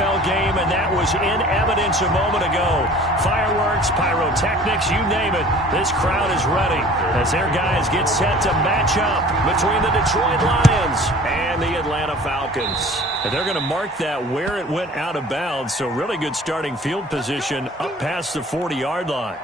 NFL game, and that was in evidence a moment ago. Fireworks, pyrotechnics, you name it. This crowd is ready as their guys get set to match up between the Detroit Lions and the Atlanta Falcons. And they're going to mark that where it went out of bounds, so really good starting field position up past the 40-yard line.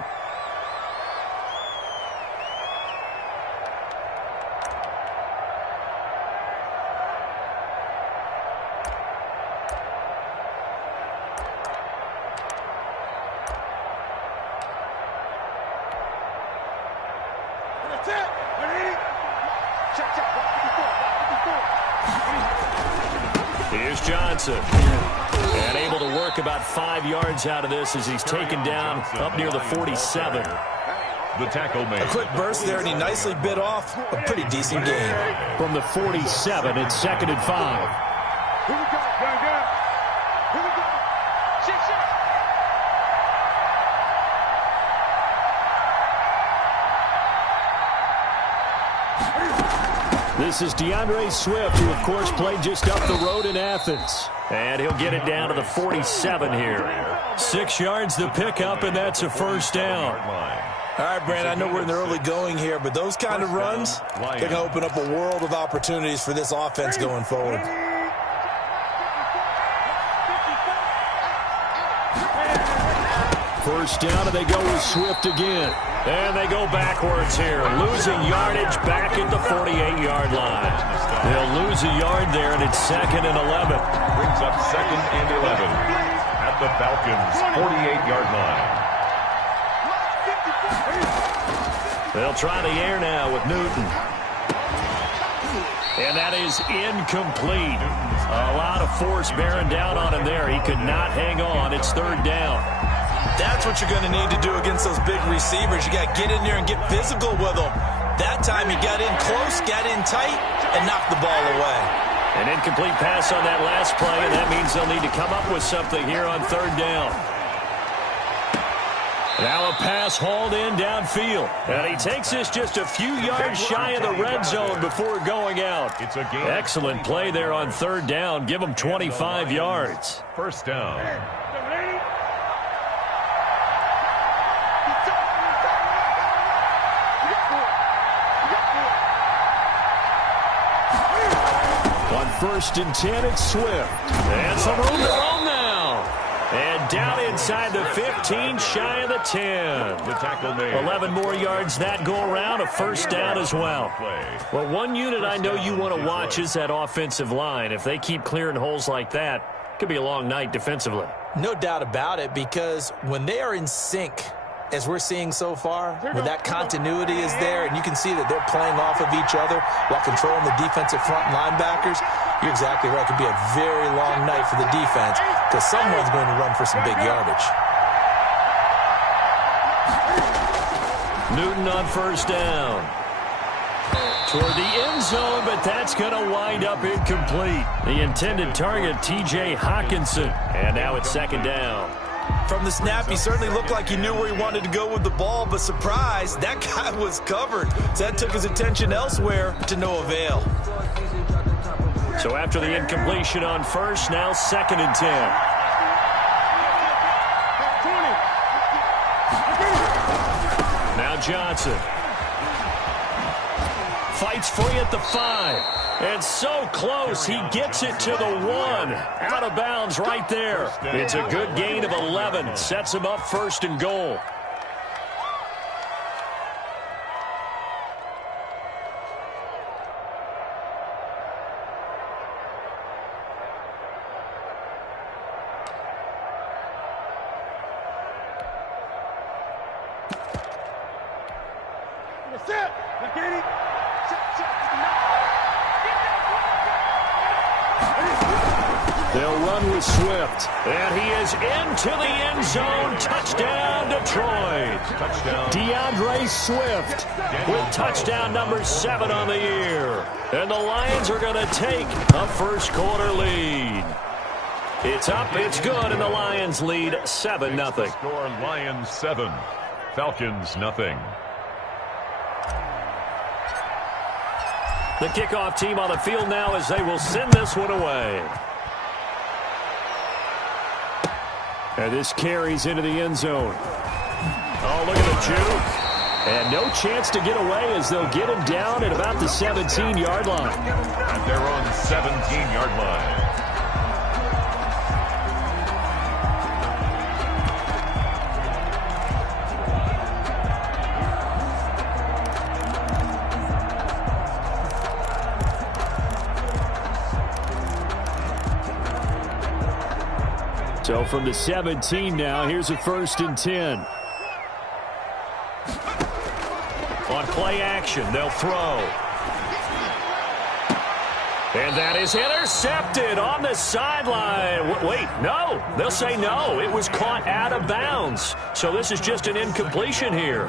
Here's Johnson. And able to work about 5 yards out of this as he's taken down up near the 47. The tackle made. A quick burst there, and he nicely bit off a pretty decent gain. From the 47, it's 2nd and 5. This is DeAndre Swift, who, of course, played just up the road in Athens. And he'll get it down to the 47 here. 6 yards the pickup, and that's a first down. All right, Brandon, I know we're in the early going here, but those kind of runs, they're going to open up a world of opportunities for this offense going forward. First down, and they go with Swift again. And they go backwards here, losing yardage back at the 48-yard line. They'll lose a yard there, and it's 2nd and 11. Brings up 2nd and 11 at the Falcons' 48-yard line. They'll try the air now with Newton. And that is incomplete. A lot of force bearing down on him there. He could not hang on. It's 3rd down. That's what you're going to need to do against those big receivers. You got to get in there and get physical with them. That time he got in close, got in tight, and knocked the ball away. An incomplete pass on that last play, and that means they'll need to come up with something here on 3rd down. Now a pass hauled in downfield. And he takes this just a few yards shy of the red zone before going out. It's a game. Excellent play there on 3rd down. Give him 25 yards. First down. On 1st and 10, it's Swift. And some room to roam now. And down inside the 15, shy of the 10. The tackle made. 11 more yards that go around, a first down as well. Well, one unit I know you want to watch is that offensive line. If they keep clearing holes like that, it could be a long night defensively. No doubt about it, because when they are in sync, as we're seeing so far, when that continuity is there and you can see that they're playing off of each other while controlling the defensive front linebackers, you're exactly right. It could be a very long night for the defense because someone's going to run for some big yardage. Newton on 1st down. Toward the end zone, but that's going to wind up incomplete. The intended target, T.J. Hockenson. And now it's 2nd down. From the snap, he certainly looked like he knew where he wanted to go with the ball, but surprise, that guy was covered. So that took his attention elsewhere to no avail. So after the incompletion on 1st, now 2nd and 10. Now Johnson. Fights free at the 5. And so close, he gets it to the 1. Out of bounds right there. It's a good gain of 11. Sets him up 1st and goal. They'll run with Swift. And he is into the end zone. Touchdown, Detroit. Touchdown. DeAndre Swift with touchdown number 7 on the year. And the Lions are going to take a first quarter lead. It's up, it's good, and the Lions lead 7-0. Score Lions 7, Falcons nothing. The kickoff team on the field now as they will send this one away. And this carries into the end zone. Oh, look at the juke. And no chance to get away as they'll get him down at about the 17-yard line. At their own 17-yard line. So from the 17 now, here's a 1st and 10. On play action, they'll throw. And that is intercepted on the sideline. Wait, no. They'll say no. It was caught out of bounds. So this is just an incompletion here.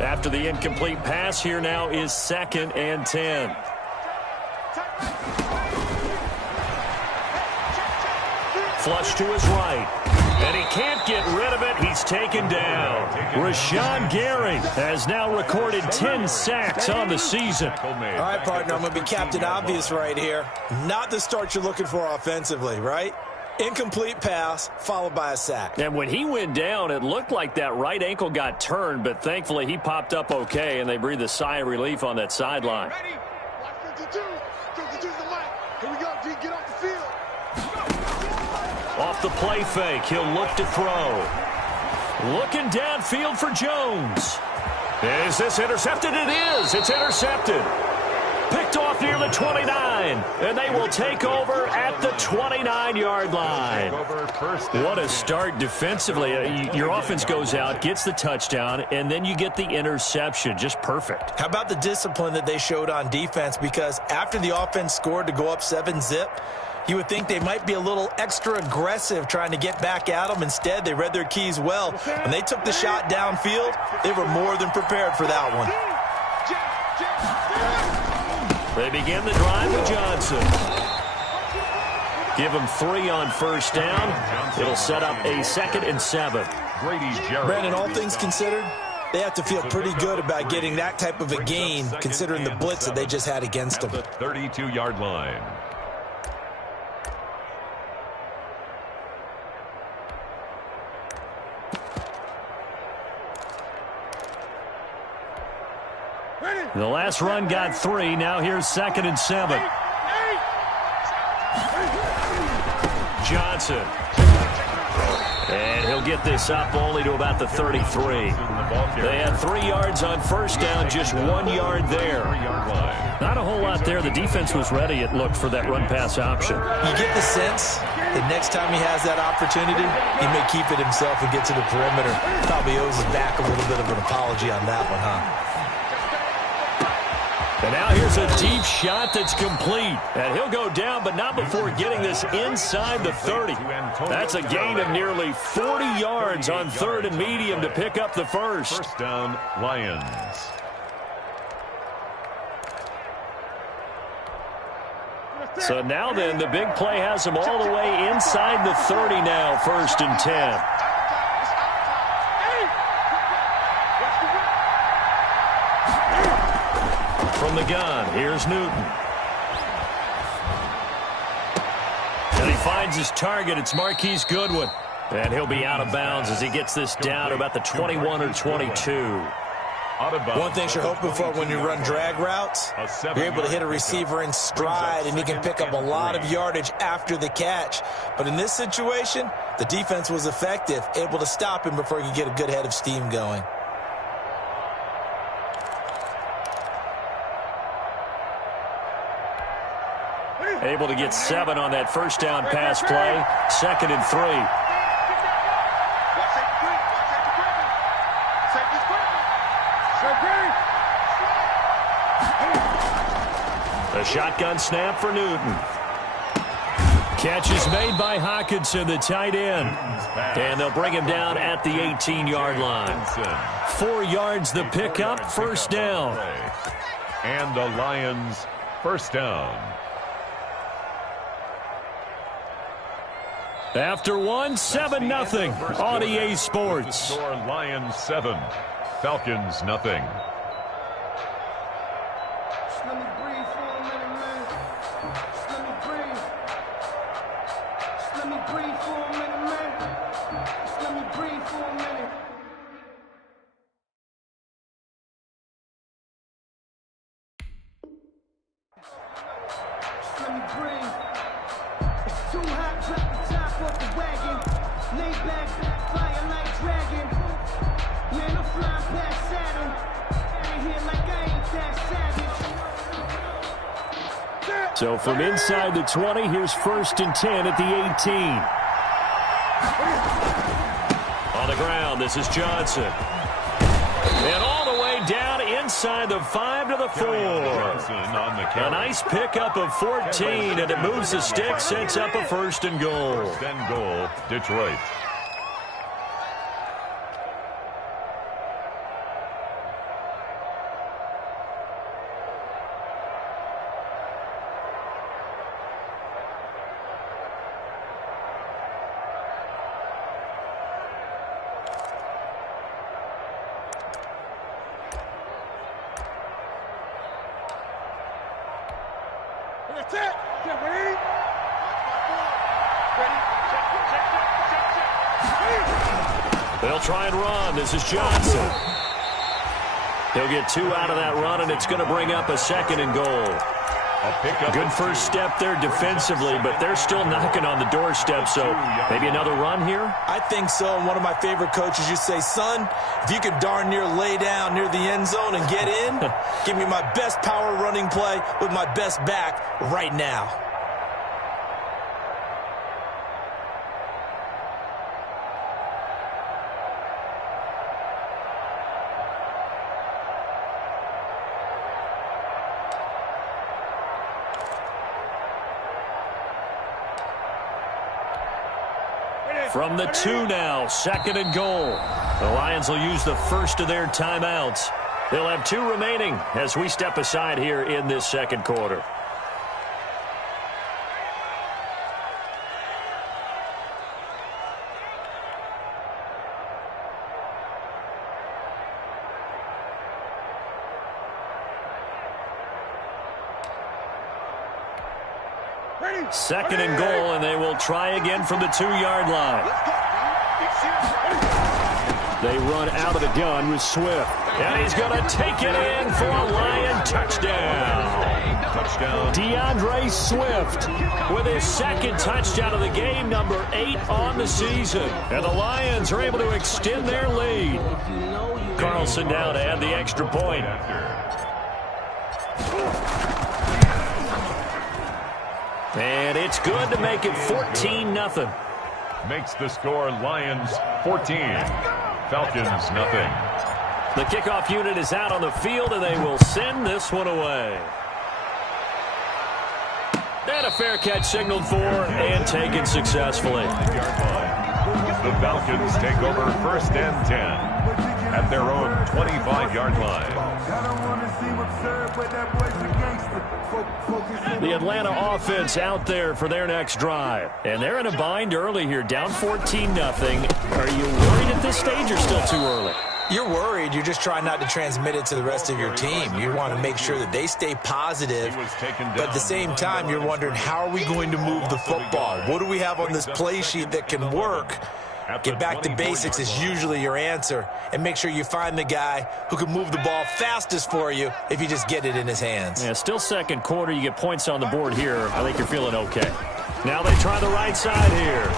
After the incomplete pass, here now is 2nd and 10. Flush to his right. And he can't get rid of it. He's taken down. Rashawn Gary has now recorded 10 sacks on the season. All right, partner, I'm going to be Captain Obvious right here. Not the start you're looking for offensively, right? Incomplete pass, followed by a sack. And when he went down, it looked like that right ankle got turned, but thankfully he popped up okay, and they breathed a sigh of relief on that sideline. Ready? Watch 52. 52's the mic. Here we go, G. Get off the field. Off the play fake, he'll look to throw. Looking downfield for Jones. Is this intercepted? It is. It's intercepted. Picked off near the 29, and they will take over at the 29-yard line. What a start defensively. Your offense goes out, gets the touchdown, and then you get the interception. Just perfect. How about the discipline that they showed on defense? Because after the offense scored to go up 7-zip, you would think they might be a little extra aggressive trying to get back at them. Instead, they read their keys well. When they took the shot downfield, they were more than prepared for that one. They begin the drive with Johnson. Give him 3 on 1st down. It'll set up a 2nd and 7. Brandon, all things considered, they have to feel pretty good about getting that type of a gain, considering the blitz that they just had against them. The 32-yard line. The last run got 3. Now here's 2nd and 7. Johnson. And he'll get this up only to about the 33. They had 3 yards on 1st down, just 1 yard there. Not a whole lot there. The defense was ready, it looked, for that run-pass option. You get the sense that next time he has that opportunity, he may keep it himself and get to the perimeter. Probably owes his back a little bit of an apology on that one, huh? And now here's a deep shot that's complete. And he'll go down, but not before getting this inside the 30. That's a gain of nearly 40 yards on 3rd and medium to pick up the 1st. 1st down, Lions. So now then, the big play has them all the way inside the 30 now, 1st and 10. From the gun, here's Newton. And he finds his target. It's Marquise Goodwin. And he'll be out of bounds as he gets this down to about the 21 or 22. One thing you're hoping for when you run drag routes, you're able to hit a receiver in stride, and you can pick up a lot of yardage after the catch. But in this situation, the defense was effective, able to stop him before he could get a good head of steam going. Able to get 7 on that 1st down pass play. 2nd and 3. A shotgun snap for Newton. Catch is made by Hockenson, the tight end. And they'll bring him down at the 18-yard line. 4 yards the pickup, 1st down. And the Lions, 1st down. After one, 7-0 on EA Sports. The score, Lions 7, Falcons nothing. Let me breathe for a minute, man. Let me breathe. Let me breathe for a minute, man. Let me breathe for a minute. Let me breathe. It's too hot, drop the top off the wagon. Lay back, fire like dragon. Man, I'm flying past Saturn. Out of here like I ain't that savage. So from inside the 20, here's 1st and 10 at the 18. On the ground, this is Johnson. And all the way down inside the 5 to the 4. A nice pickup of 14, and it moves the stick, sets up a 1st and goal. 1st and goal, Detroit. They'll try and run. This is Johnson. He'll get 2 out of that run, and it's going to bring up a 2nd and goal. Good first step there defensively, but they're still knocking on the doorstep, so maybe another run here? I think so. And one of my favorite coaches, you say, son, if you could darn near lay down near the end zone and get in, give me my best power running play with my best back right now. From the 2 now, 2nd and goal. The Lions will use the first of their timeouts. They'll have 2 remaining as we step aside here in this 2nd quarter. Second and goal, and they will try again from the 2-yard line. They run out of the gun with Swift. And he's going to take it in for a Lion touchdown. Touchdown. DeAndre Swift with his 2nd touchdown of the game, number 8 on the season. And the Lions are able to extend their lead. Carlson down to add the extra point. And it's good to make it 14-0. Makes the score Lions 14, Falcons nothing. The kickoff unit is out on the field, and they will send this one away. And a fair catch signaled for and taken successfully. The Falcons take over 1st and 10 at their own 25-yard line. The Atlanta offense out there for their next drive. And they're in a bind early here, down 14-0. Are you worried at this stage or still too early? You're worried. You're just trying not to transmit it to the rest of your team. You want to make sure that they stay positive. But at the same time, you're wondering, how are we going to move the football? What do we have on this play sheet that can work? Get back to basics is usually your answer. And make sure you find the guy who can move the ball fastest for you if you just get it in his hands. Yeah, still 2nd quarter. You get points on the board here. I think you're feeling okay. Now they try the right side here.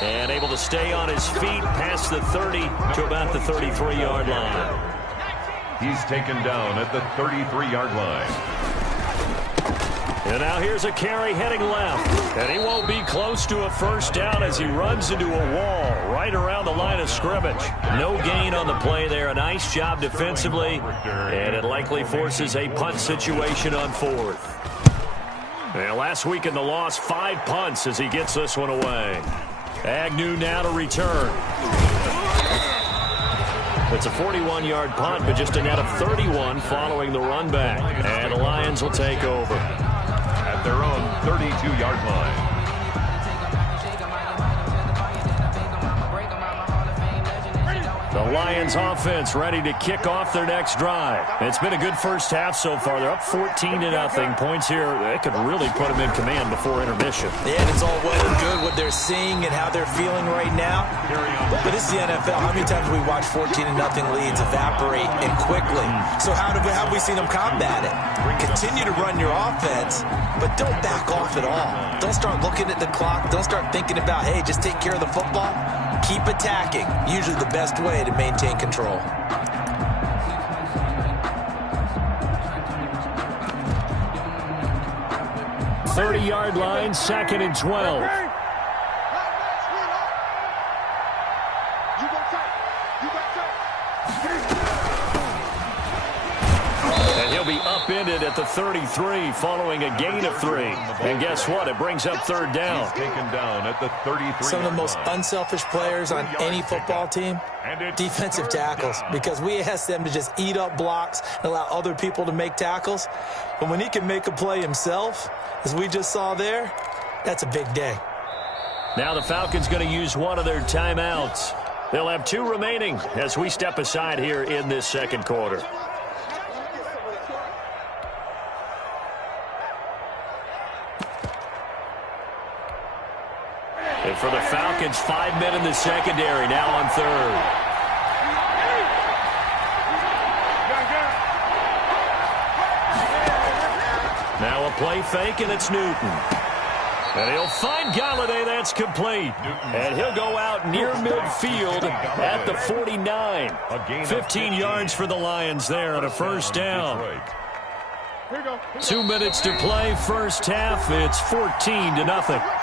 And able to stay on his feet past the 30 to about the 33-yard line. He's taken down at the 33-yard line. And now here's a carry heading left. And he won't be close to a 1st down as he runs into a wall right around the line of scrimmage. No gain on the play there. A nice job defensively. And it likely forces a punt situation on 4th. And last week in the loss, 5 punts as he gets this one away. Agnew now to return. It's a 41-yard punt, but just a net of 31 following the run back. And the Lions will take over. At their own 32-yard line. Lions offense ready to kick off their next drive. It's been a good first half so far. They're up 14-0. Points here, they could really put them in command before intermission. Yeah, and it's all well and good what they're seeing and how they're feeling right now. But this is the NFL. How many times have we watched 14-0 leads evaporate and quickly? So how have we seen them combat it? Continue to run your offense, but don't back off at all. Don't start looking at the clock. Don't start thinking about, hey, just take care of the football. Keep attacking. Usually the best way to maintain control. Thirty-yard line, 2nd and 12. And he'll be upended at the 33 following a gain of 3. And guess what? It brings up 3rd down. Taken down at the 33. Some of the most unselfish players on any football team, defensive tackles, because we ask them to just eat up blocks and allow other people to make tackles. But when he can make a play himself, as we just saw there, that's a big day. Now the Falcons going to use one of their timeouts. They'll have 2 remaining as we step aside here in this second quarter. And for the Falcons, 5 men in the secondary, now on 3rd. Now a play fake, and it's Newton. And he'll find Galladay. That's complete. And he'll go out near midfield at the 49. 15 yards for the Lions there on a first down. 2 minutes to play, first half. It's 14-0.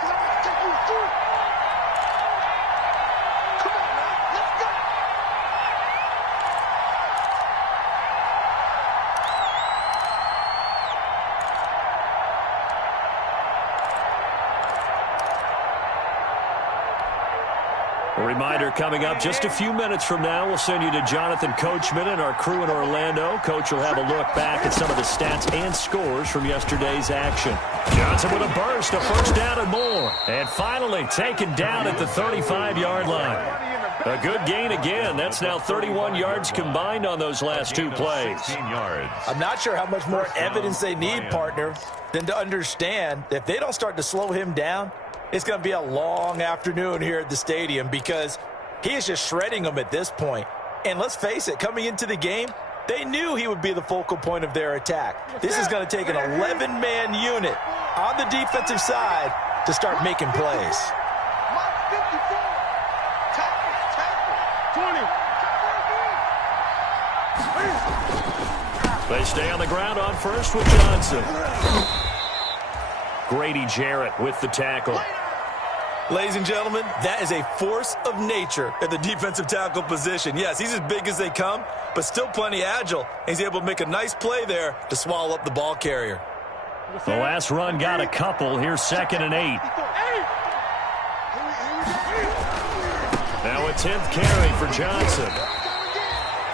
A reminder coming up just a few minutes from now, we'll send you to Jonathan Coachman and our crew in Orlando. Coach will have a look back at some of the stats and scores from yesterday's action. Johnson with a burst, a first down and more. And finally taken down at the 35-yard line. A good gain again. That's now 31 yards combined on those last 2 plays. I'm not sure how much more evidence they need, partner, than to understand that if they don't start to slow him down, it's going to be a long afternoon here at the stadium because he is just shredding them at this point. And let's face it, coming into the game, they knew he would be the focal point of their attack. This is going to take an 11-man unit on the defensive side to start making plays. They stay on the ground on first with Johnson. Grady Jarrett with the tackle. Ladies and gentlemen, that is a force of nature at the defensive tackle position. Yes, he's as big as they come, but still plenty agile. He's able to make a nice play there to swallow up the ball carrier. The last run got a couple. Here's 2nd and 8. Now a 10th carry for Johnson.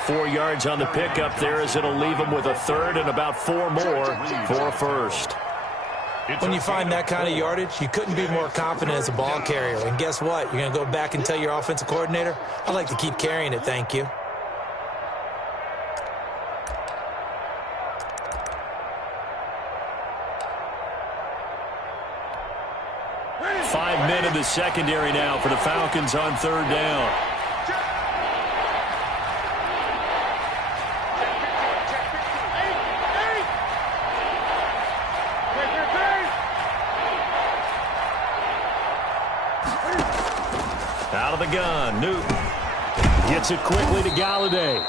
4 yards on the pickup there as it'll leave him with a 3rd and about 4 more for a first. When you find that kind of yardage, you couldn't be more confident as a ball carrier. And guess what? You're going to go back and tell your offensive coordinator, I'd like to keep carrying it, thank you. Five men in the secondary now for the Falcons on 3rd down. Out of the gun, Newton gets it quickly to Galladay.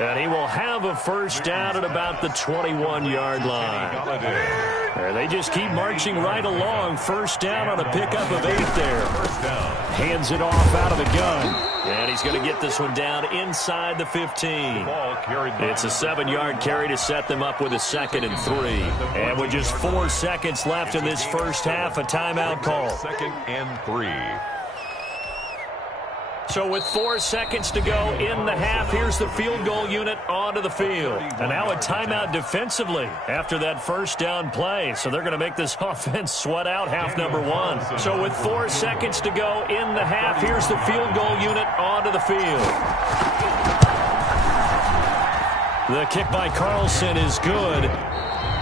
And he will have a first down at about the 21-yard line. And they just keep marching right along. First down on a pickup of 8 there. Hands it off out of the gun. And he's going to get this one down inside the 15. It's a 7-yard carry to set them up with a 2nd and 3. And with just 4 seconds left in this first half, a timeout call. 2nd and 3. So with 4 seconds to go in the half, here's the field goal unit onto the field. And now a timeout defensively after that first down play. So they're going to make this offense sweat out half number 1. So with 4 seconds to go in the half, here's the field goal unit onto the field. The kick by Carlson is good.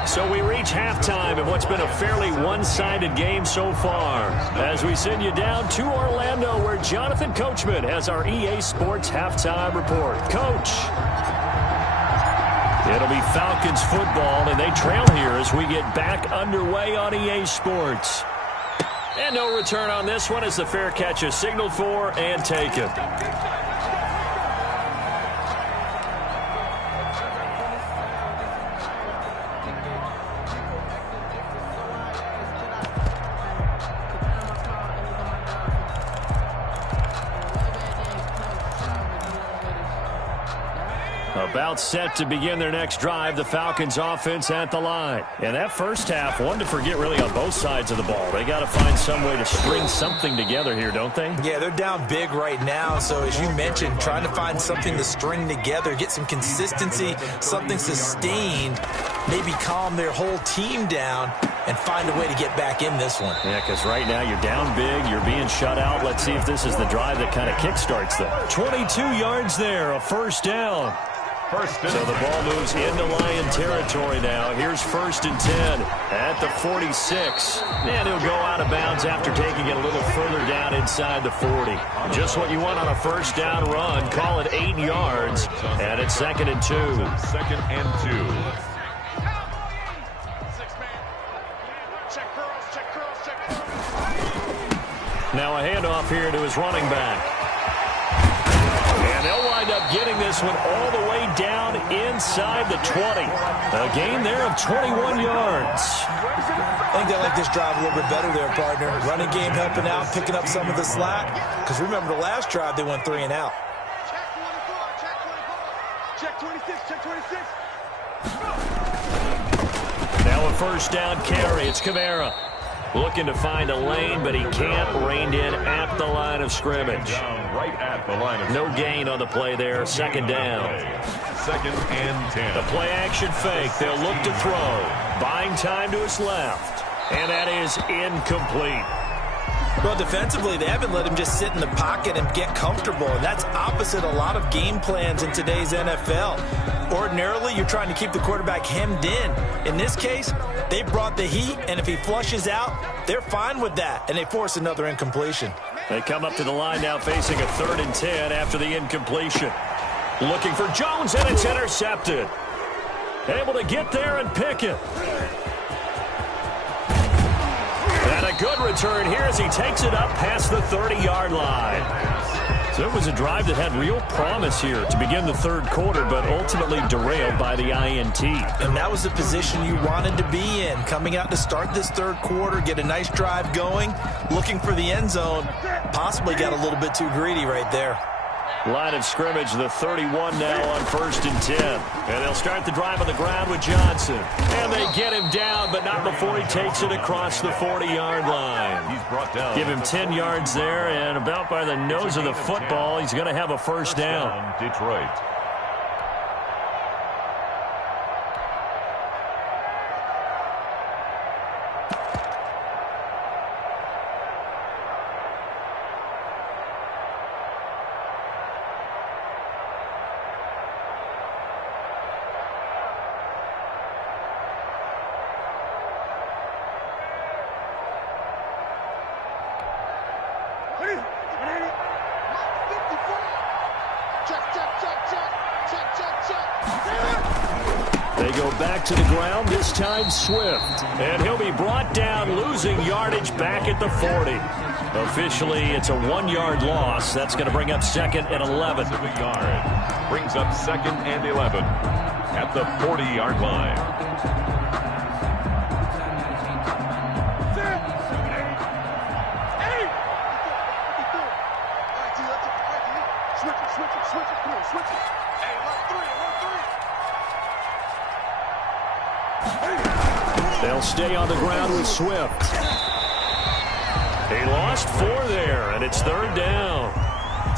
So we reach halftime in what's been a fairly one-sided game so far, as we send you down to Orlando, where Jonathan Coachman has our EA Sports halftime report. Coach. It'll be Falcons football, and they trail here as we get back underway on EA Sports. And no return on this one as the fair catch is signaled for and taken. About set to begin their next drive, the Falcons offense at the line. And that first half, one to forget really on both sides of the ball. They got to find some way to string something together here, don't they? Yeah, they're down big right now. So as you mentioned, trying to find something to string together, get some consistency, something sustained, maybe calm their whole team down and find a way to get back in this one. Yeah, because right now you're down big, you're being shut out. Let's see if this is the drive that kind of kickstarts them. 22 yards there, a first down. So the ball moves into Lion territory now. Here's 1st and 10 at the 46. And he'll go out of bounds after taking it a little further down inside the 40. Just what you want on a first down run. Call it 8 yards. And it's 2nd and 2. 2nd and 2. Now a handoff here to his running back. And they'll wind up getting this one all the way down inside the 20. A gain there of 21 yards. I think they like this drive a little bit better there, partner. Running game helping out, picking up some of the slack. Because remember the last drive, they went 3 and out. Check 26, check 26. Now a first down carry. It's Kamara. Looking to find a lane, but he can't. Reined in at the line of scrimmage. Down right at the line of No gain on the play there. 2nd down. 2nd and 10. The play action fake. They'll look to throw. Buying time to his left. And that is incomplete. Well, defensively, they haven't let him just sit in the pocket and get comfortable, and that's opposite a lot of game plans in today's NFL. Ordinarily, you're trying to keep the quarterback hemmed in. In this case, they brought the heat, and if he flushes out, they're fine with that, and they force another incompletion. They come up to the line now facing a 3rd and 10 after the incompletion. Looking for Jones, and it's intercepted. Able to get there and pick it. And a good return here as he takes it up past the 30-yard line. So it was a drive that had real promise here to begin the 3rd quarter, but ultimately derailed by the INT. And that was the position you wanted to be in, coming out to start this 3rd quarter, get a nice drive going, looking for the end zone. Possibly got a little bit too greedy right there. Line of scrimmage, the 31 now on 1st and 10. And they'll start the drive on the ground with Johnson. And they get him down, but not before he takes it across the 40-yard line. He's brought down. Give him 10 yards there, and about by the nose of the football, he's going to have a first down. Detroit. They go back to the ground, this time Swift. And he'll be brought down, losing yardage back at the 40. Officially, it's a 1-yard loss. That's going to bring up 2nd and 11. Yard. Brings up 2nd and 11 at the 40-yard line. They'll stay on the ground with Swift. He lost 4 there, and it's 3rd down.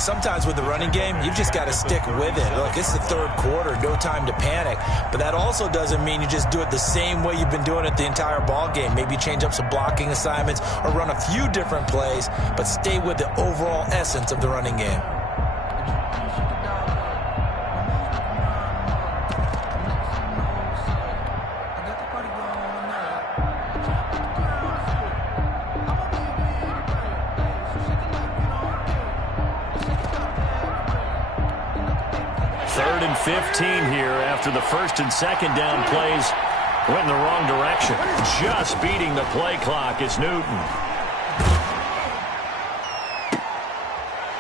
Sometimes with the running game, you've just got to stick with it. Look, it's the third quarter, no time to panic. But that also doesn't mean you just do it the same way you've been doing it the entire ball game. Maybe change up some blocking assignments or run a few different plays, but stay with the overall essence of the running game. Third and 15 here after the first and second down plays went in the wrong direction. Just beating the play clock is Newton.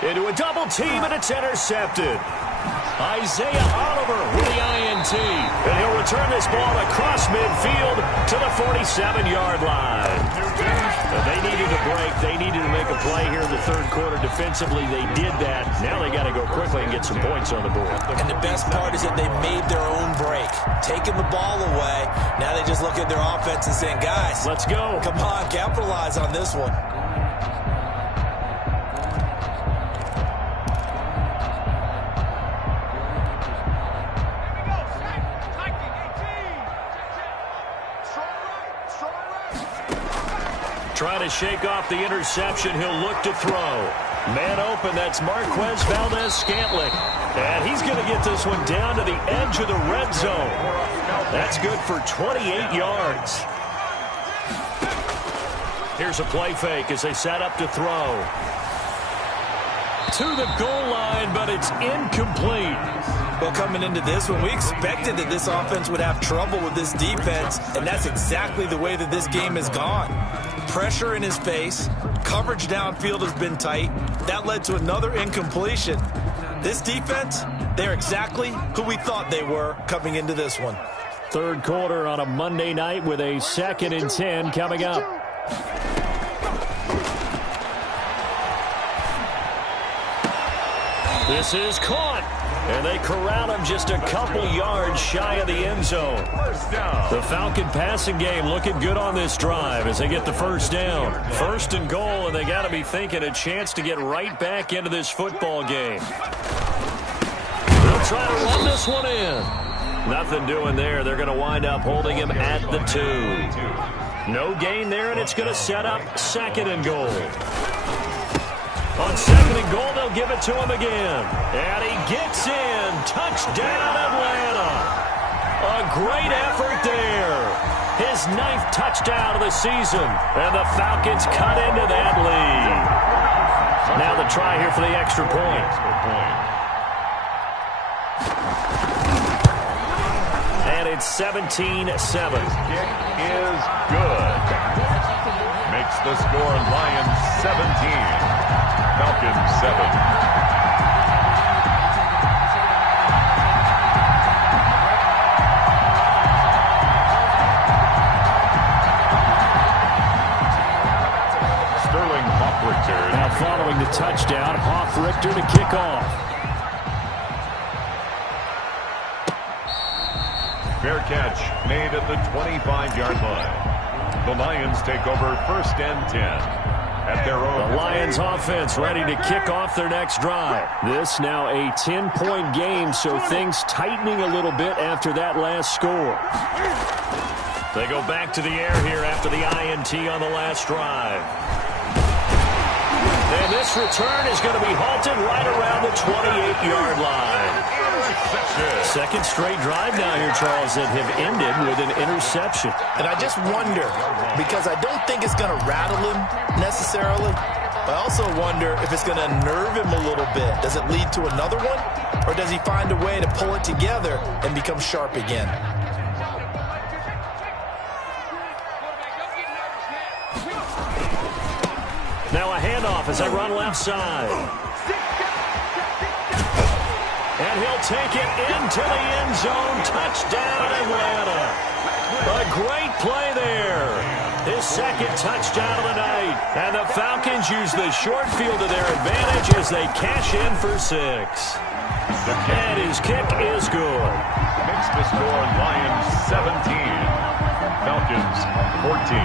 Into a double team, and it's intercepted. Isaiah Oliver with the INT. And he'll return this ball across midfield to the 47-yard line. They needed a break. They needed to make a play here in the third quarter. Defensively, they did that. Now they got to go quickly and get some points on the board. And the best part is that they made their own break. Taking the ball away. Now they just look at their offense and saying, guys, let's go. Come on, capitalize on this one. Trying to shake off the interception. He'll look to throw. Man open, that's Marquez Valdes-Scantling. And he's going to get this one down to the edge of the red zone. That's good for 28 yards. Here's a play fake as they set up to throw. To the goal line, but it's incomplete. Well, coming into this one, we expected that this offense would have trouble with this defense, and that's exactly the way that this game has gone. Pressure in his face, coverage downfield has been tight. That led to another incompletion. This defense, they're exactly who we thought they were coming into this one. Third quarter on a Monday night with a 2nd and 10 coming up. This is caught. And they corral him just a couple yards shy of the end zone. The Falcon passing game looking good on this drive as they get the first down. First and goal, and they got to be thinking a chance to get right back into this football game. They'll try to run this one in. Nothing doing there. They're going to wind up holding him at the 2. No gain there, and it's going to set up 2nd and goal. On 2nd and goal, they'll give it to him again. And he gets in. Touchdown, Atlanta. A great effort there. His 9th touchdown of the season. And the Falcons cut into that lead. Now the try here for the extra point. And it's 17-7. Kick is good. Makes the score Lions 17. Falcons 7. Sterling Hofrichter. Now following the touchdown, Hofrichter to kick off. Fair catch made at the 25-yard line. The Lions take over 1st and 10. At their own. The Lions offense ready to kick off their next drive. This now a 10-point game, so things tightening a little bit after that last score. They go back to the air here after the INT on the last drive. And this return is going to be halted right around the 28-yard line. Second straight drive now here, Charles, that have ended with an interception. And I just wonder, because I don't think it's going to rattle him necessarily, but I also wonder if it's going to nerve him a little bit. Does it lead to another one? Or does he find a way to pull it together and become sharp again? Now a handoff as they run left side. And he'll take it into the end zone. Touchdown, Atlanta. A great play there. His 2nd touchdown of the night. And the Falcons use the short field to their advantage as they cash in for 6. And his kick is good. Makes the score Lions 17. Falcons 14.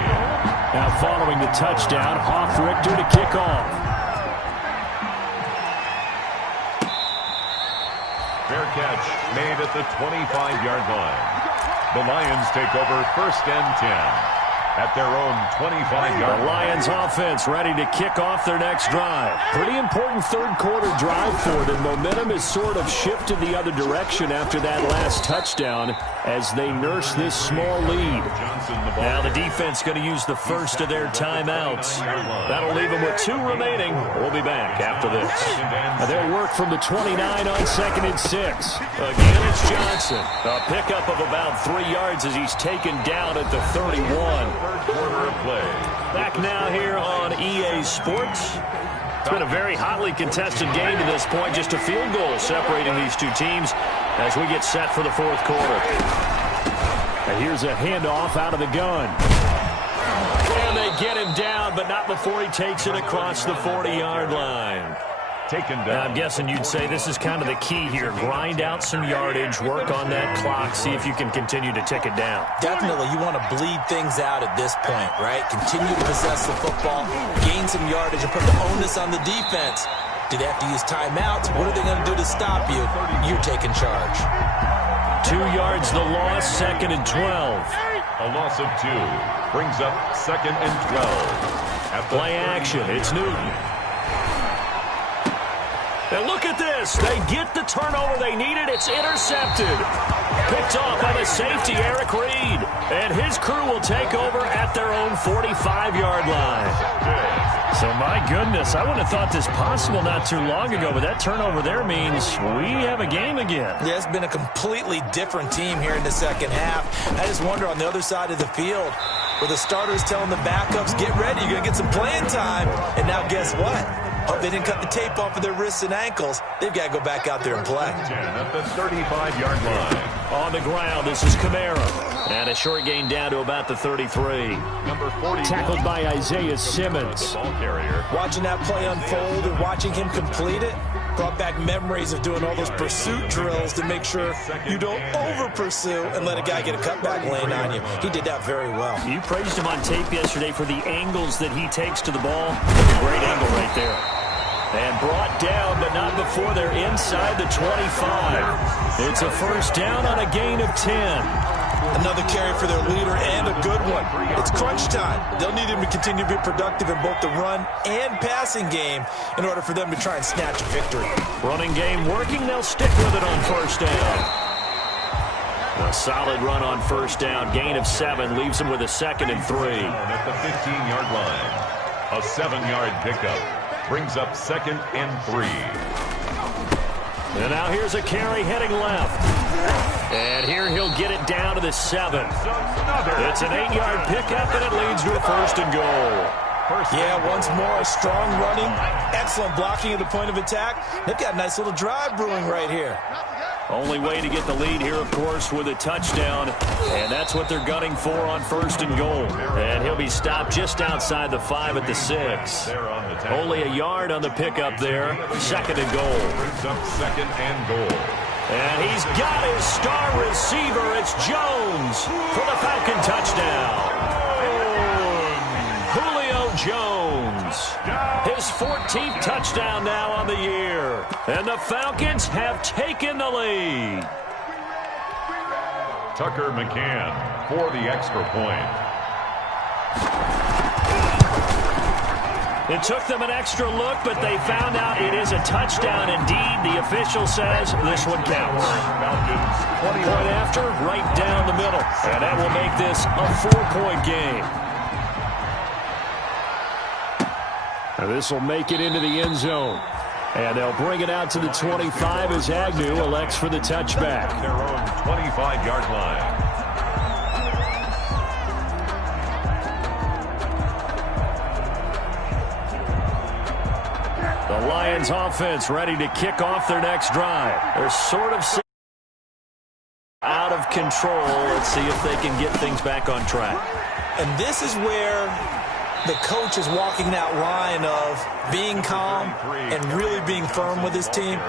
Now following the touchdown, Hofrichter to kick off. catch made at the 25-yard line. The Lions take over 1st and 10 at their own 25-yard line. The Lions offense ready to kick off their next drive. Pretty important third-quarter drive for them. Momentum has sort of shifted the other direction after that last touchdown as they nurse this small lead. Now the defense going to use the first of their timeouts. That'll leave them with 2 remaining. We'll be back after this. They'll work from the 29 on 2nd and 6. Again, it's Johnson. A pickup of about 3 yards as he's taken down at the 31. Quarter of play. Back now here on EA Sports. It's been a very hotly contested game to this point. Just a field goal separating these two teams as we get set for the 4th quarter. And here's a handoff out of the gun. And they get him down, but not before he takes it across the 40-yard line. Taken down. I'm guessing you'd say this is kind of the key here. Grind out some yardage, work on that clock, see if you can continue to tick it down. Definitely, you want to bleed things out at this point, right? Continue to possess the football, gain some yardage, and put the onus on the defense. Do they have to use timeouts? What are they going to do to stop you? You're taking charge. 2 yards the loss, 2nd and 12. A loss of 2 brings up 2nd and 12. At the Play action, it's Newton. And look at this. They get the turnover they needed. It's intercepted. Picked off by the safety, Eric Reed. And his crew will take over at their own 45-yard line. So, my goodness, I wouldn't have thought this possible not too long ago, but that turnover there means we have a game again. Yeah, it's been a completely different team here in the second half. I just wonder on the other side of the field, where the starters telling the backups, get ready, you're going to get some playing time. And now guess what? Hope they didn't cut the tape off of their wrists and ankles. They've got to go back out there and play. At the 35-yard line. On the ground, this is Kamara. And a short gain down to about the 33. Number 40. Tackled by Isaiah Simmons. Ball carrier. Watching that play unfold and watching him complete it brought back memories of doing all those pursuit drills to make sure you don't over-pursue and let a guy get a cutback lane on you. He did that very well. You praised him on tape yesterday for the angles that he takes to the ball. Great angle right there. And brought down, but not before they're inside the 25. It's a first down on a gain of 10. Another carry for their leader and a good one. It's crunch time. They'll need him to continue to be productive in both the run and passing game in order for them to try and snatch a victory. Running game working. They'll stick with it on first down. A solid run on first down. Gain of 7 leaves them with a 2nd and 3. At the 15-yard line. A 7-yard pickup brings up 2nd and 3. And now here's a carry heading left. And here he'll get it down to the 7. It's an 8-yard pickup, and it leads to a 1st and goal. Yeah, once more, a strong running, excellent blocking at the point of attack. They've got a nice little drive brewing right here. Only way to get the lead here, of course, with a touchdown. And that's what they're gunning for on 1st and goal. And he'll be stopped just outside the 5 at the 6. Only a yard on the pickup there. 2nd and goal. Brings up 2nd and goal. And he's got his star receiver. It's Jones for the Falcon touchdown. Julio Jones. His 14th touchdown now on the year. And the Falcons have taken the lead. Tucker McCann for the extra point. It took them an extra look, but they found out it is a touchdown indeed. The official says this one counts. Point after, right down the middle. And that will make this a 4-point game. And this will make it into the end zone. And they'll bring it out to the 25 as Agnew elects for the touchback. Their own 25-yard line. The Lions offense ready to kick off their next drive. They're sort of out of control. Let's see if they can get things back on track. And this is where the coach is walking that line of being calm and really being firm with his team.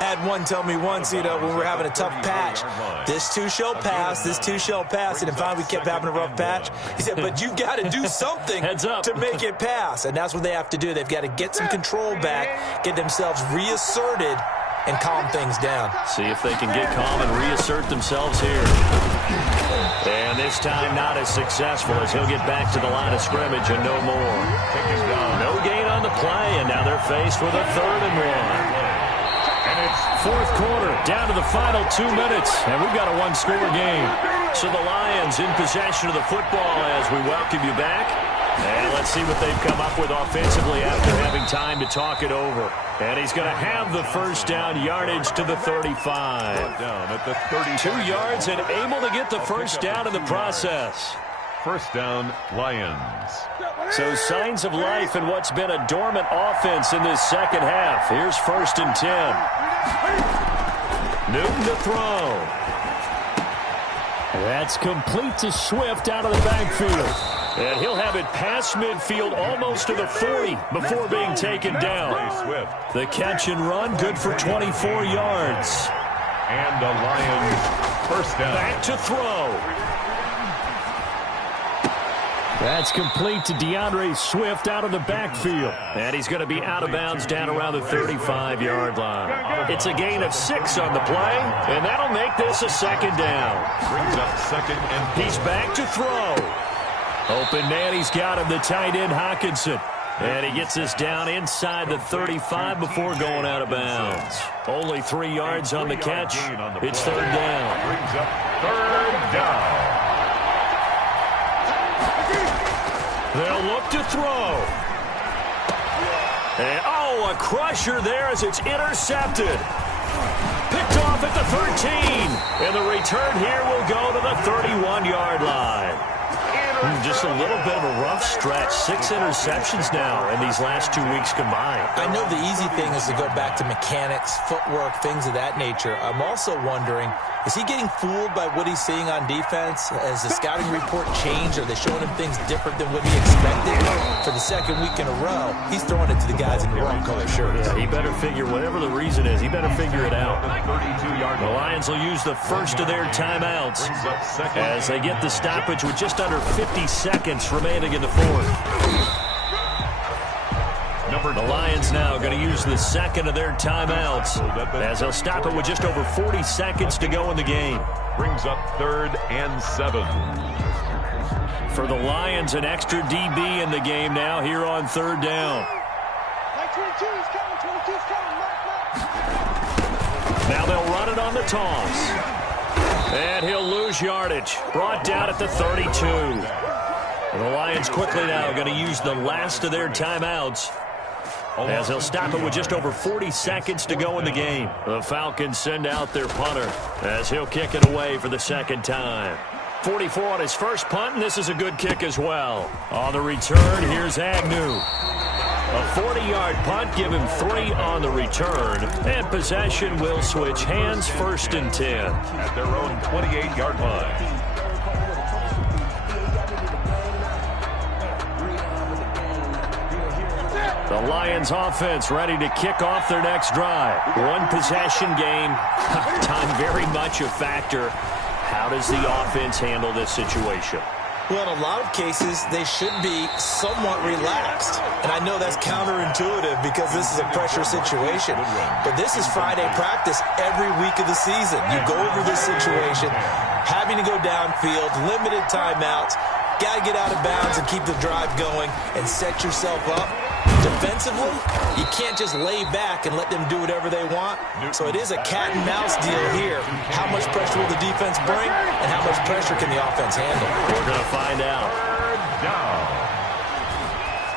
I had one tell me once, when we're having a tough patch, this too shall pass, this too shall pass. And finally we kept having a rough patch. He said, but you got to do something to make it pass. And that's what they have to do. They've got to get some control back, get themselves reasserted, and calm things down. See if they can get calm and reassert themselves here. And this time not as successful as he'll get back to the line of scrimmage and no more. No gain on the play, and now they're faced with a 3rd and 1. Fourth quarter, down to the final 2 minutes, and we've got a one-score game. So the Lions in possession of the football as we welcome you back. And let's see what they've come up with offensively after having time to talk it over. And he's going to have the first down, yardage to the 35. Down at the 30. 2 yards and able to get the first down in the process. First down, Lions. So signs of life in what's been a dormant offense in this second half. Here's 1st and 10. Newton to throw. That's complete to Swift out of the backfield. And he'll have it past midfield almost to the 40 before being taken down. The catch and run, good for 24 yards. And the Lions first down. Back to throw. That's complete to DeAndre Swift out of the backfield. And he's going to be out of bounds down around the 35-yard line. It's a gain of 6 on the play, and that'll make this a 2nd down. Brings up 2nd and He's back to throw. Open man, he's got him, the tight end Hockenson. And he gets this down inside the 35 before going out of bounds. Only 3 yards on the catch. It's 3rd down. Brings up 3rd down. They'll look to throw. And, a crusher there as it's intercepted. Picked off at the 13. And the return here will go to the 31-yard line. Just a little bit of a rough stretch. 6 interceptions now in these last 2 weeks combined. I know the easy thing is to go back to mechanics, footwork, things of that nature. I'm also wondering, is he getting fooled by what he's seeing on defense? Has the scouting report changed? Are they showing him things different than what he expected? For the 2nd week in a row, he's throwing it to the guys in the wrong color shirts. Yeah, he better figure, whatever the reason is, he better figure it out. The Lions will use the first of their timeouts as they get the stoppage with just under 50 seconds remaining in the 4th. The Lions now going to use the 2nd of their timeouts as they'll stop it with just over 40 seconds to go in the game. Brings up 3rd and 7. For the Lions, an extra DB in the game now here on 3rd down. Now they'll run it on the toss. And he'll lose yardage. Brought down at the 32. The Lions quickly now going to use the last of their timeouts as they'll stop it with just over 40 seconds to go in the game. The Falcons send out their punter as he'll kick it away for the 2nd time. 44 on his first punt, and this is a good kick as well. On the return, here's Agnew. A 40-yard punt, give him 3 on the return, and possession will switch hands, 1st and 10. At their own 28-yard line. The Lions offense ready to kick off their next drive. One possession game. Time very much a factor. How does the offense handle this situation? Well, in a lot of cases, they should be somewhat relaxed. And I know that's counterintuitive because this is a pressure situation. But this is Friday practice every week of the season. You go over this situation, having to go downfield, limited timeouts, got to get out of bounds and keep the drive going and set yourself up. Defensively, you can't just lay back and let them do whatever they want. So it is a cat and mouse deal here. How much pressure will the defense bring, and how much pressure can the offense handle? We're going to find out.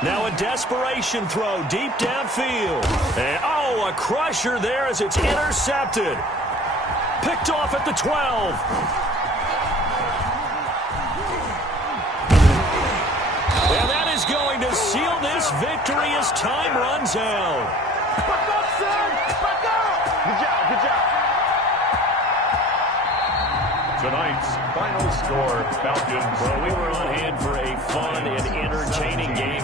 Now a desperation throw deep downfield. And, a crusher there as it's intercepted. Picked off at the 12. And that is going to seal this victory as time runs out. Back up, son! Back up! Good job, good job. Tonight's final score, Falcons. Well, we were on hand for a fun and entertaining game.